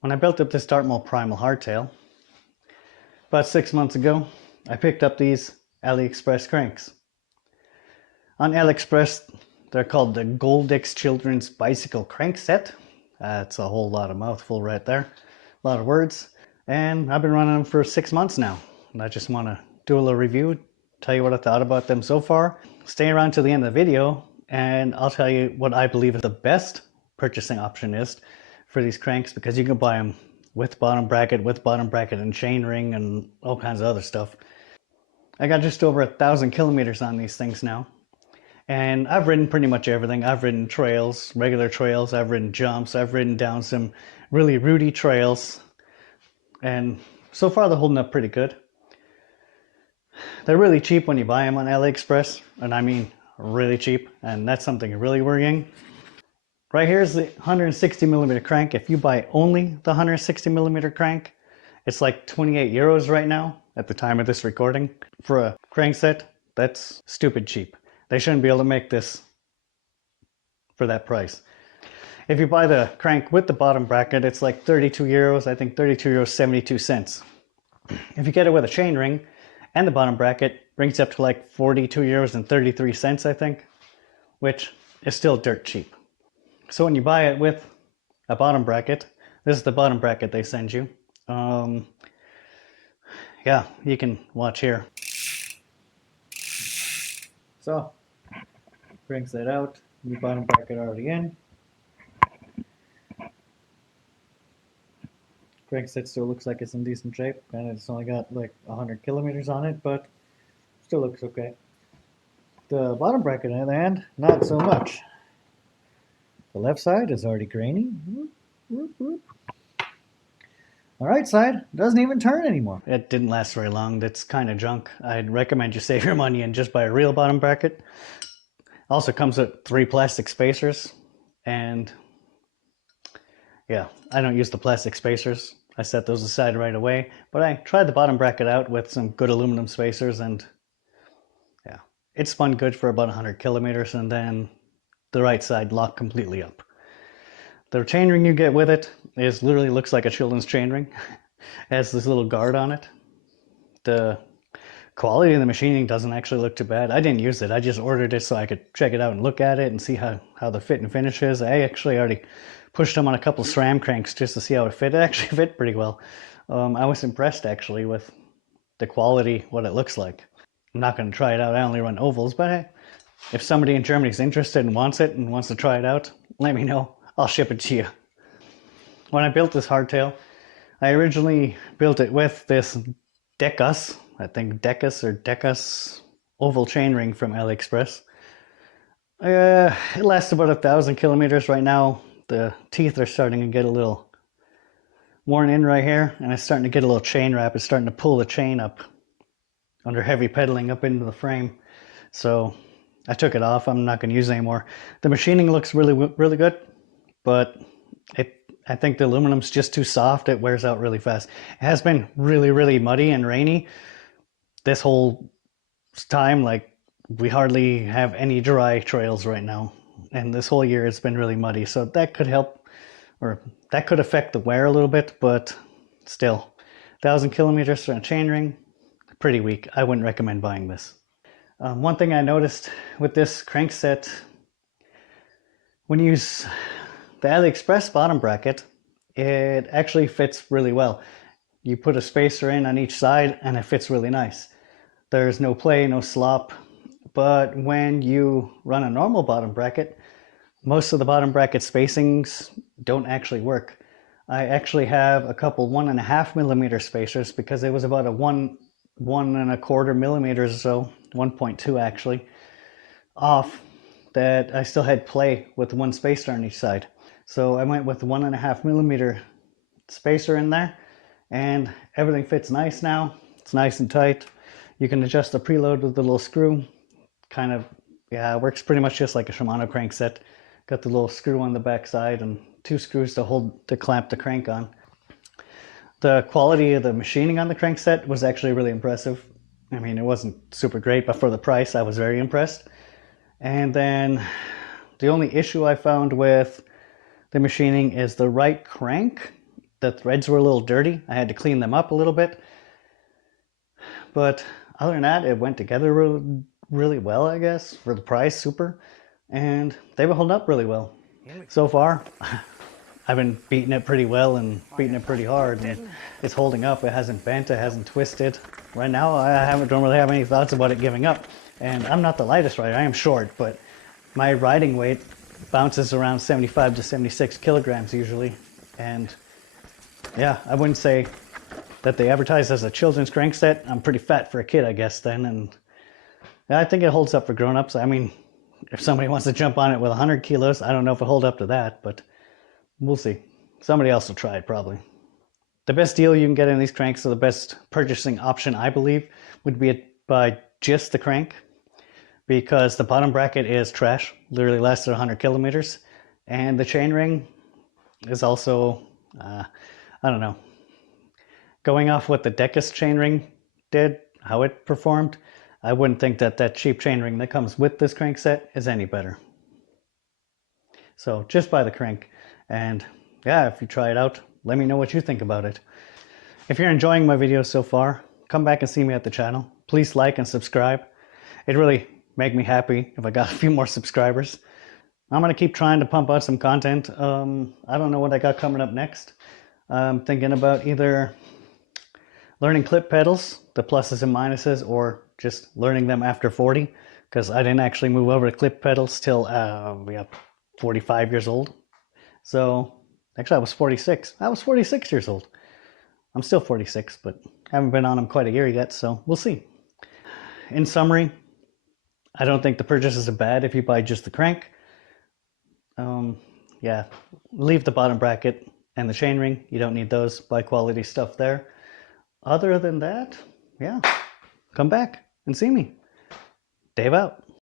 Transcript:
When I built up this Dartmoor Primal hardtail, about 6 months ago, I picked up these AliExpress cranks. On AliExpress, they're called the Goldix Children's Bicycle Crankset. That's a whole lot of mouthful right there, a lot of words. And I've been running them for 6 months now. And I just want to do a little review, tell you what I thought about them so far. Stay around to the end of the video and I'll tell you what I believe is the best purchasing option is for these cranks, because you can buy them with bottom bracket, and chainring and all kinds of other stuff. I got just over 1,000 kilometers on these things now. And I've ridden pretty much everything. I've ridden trails, regular trails, I've ridden jumps, I've ridden down some really rooty trails. And so far they're holding up pretty good. They're really cheap when you buy them on AliExpress, and I mean really cheap, and that's something really worrying. Right here's the 160 millimeter crank. If you buy only the 160 millimeter crank, it's like 28 euros right now at the time of this recording. For a crank set, that's stupid cheap. They shouldn't be able to make this for that price. If you buy the crank with the bottom bracket, it's like 32 euros, I think 32 euros 72 cents. If you get it with a chainring and the bottom bracket, brings it up to like 42 euros and 33 cents, I think, which is still dirt cheap. So when you buy it with a bottom bracket, this is the bottom bracket they send you. Yeah, you can watch here. So, brings that out, the bottom bracket already in. Crankset still looks like it's in decent shape, and it's only got like 100 kilometers on it, but still looks okay. The bottom bracket, on the other hand, not so much. The left side is already grainy. The right side doesn't even turn anymore. It didn't last very long. That's kind of junk. I'd recommend you save your money and just buy a real bottom bracket. Also comes with 3 plastic spacers, and yeah, I don't use the plastic spacers. I set those aside right away, but I tried the bottom bracket out with some good aluminum spacers, and yeah, it spun good for about 100 kilometers, and then the right side locked completely up. The chainring you get with it is literally looks like a children's chainring. It has this little guard on it. The quality of the machining doesn't actually look too bad. I didn't use it. I just ordered it so I could check it out and look at it and see how the fit and finish is. I actually already pushed them on a couple SRAM cranks just to see how it fit. It actually fit pretty well. I was impressed actually with the quality, what it looks like. I'm not going to try it out. I only run ovals, but hey, if somebody in Germany is interested and wants it and wants to try it out, let me know. I'll ship it to you. When I built this hardtail, I originally built it with this Deckas, I think Deckas oval chainring from AliExpress. It lasts about 1,000 kilometers right now. The teeth are starting to get a little worn in right here, and it's starting to get a little chain wrap. It's starting to pull the chain up under heavy pedaling up into the frame. So I took it off. I'm not going to use it anymore. The machining looks really good, but I think the aluminum's just too soft. It wears out really fast. It has been really muddy and rainy this whole time. Like, we hardly have any dry trails right now, and this whole year it's been really muddy, so that could help, or that could affect the wear a little bit, but still, 1,000 kilometers for a chainring, pretty weak. I wouldn't recommend buying this. One thing I noticed with this crank set, when you use the AliExpress bottom bracket, it actually fits really well. You put a spacer in on each side and it fits really nice. There's no play, no slop. But when you run a normal bottom bracket, most of the bottom bracket spacings don't actually work. I actually have a couple 1.5 millimeter spacers because it was about a 1.25 millimeters or so, 1.2 actually, off, that I still had play with one spacer on each side. So I went with 1.5 millimeter spacer in there, and everything fits nice now. It's nice and tight. You can adjust the preload with the little screw. Kind of, yeah, it works pretty much just like a Shimano crank set. Got the little screw on the back side and 2 screws to clamp the crank on. The quality of the machining on the crank set was actually really impressive. I mean, it wasn't super great, but for the price, I was very impressed. And then the only issue I found with the machining is the right crank the threads were a little dirty. I had to clean them up a little bit. But other than that, it went together really, really well, I guess, for the price, super. And they've been holding up really well. So far, I've been beating it pretty well and beating it pretty hard. And it's holding up. It hasn't bent. It hasn't twisted. Right now, don't really have any thoughts about it giving up. And I'm not the lightest rider. I am short, but my riding weight bounces around 75 to 76 kilograms usually. And yeah, I wouldn't say that they advertise as a children's crankset. I'm pretty fat for a kid, I guess, then. And I think it holds up for grown-ups. I mean, if somebody wants to jump on it with 100 kilos, I don't know if it'll hold up to that, but we'll see. Somebody else will try it, probably. The best deal you can get in these cranks, or the best purchasing option, I believe, would be by just the crank, because the bottom bracket is trash, literally lasted 100 kilometers, and the chainring is also, I don't know, going off what the Deckas chainring did, how it performed, I wouldn't think that that cheap chainring that comes with this crank set is any better. So just buy the crank, and yeah, if you try it out, let me know what you think about it. If you're enjoying my videos so far, come back and see me at the channel. Please like and subscribe. It really make me happy if I got a few more subscribers. I'm going to keep trying to pump out some content. I don't know what I got coming up next. I'm thinking about either learning clip pedals, the pluses and minuses, or just learning them after 40, because I didn't actually move over to clip pedals till 45 years old. So actually I was 46. I was 46 years old. I'm still 46, but haven't been on them quite a year yet, so we'll see. In summary, I don't think the purchases are bad if you buy just the crank. Yeah, leave the bottom bracket and the chainring. You don't need those. Buy quality stuff there. Other than that, yeah, come back and see me. Dave out.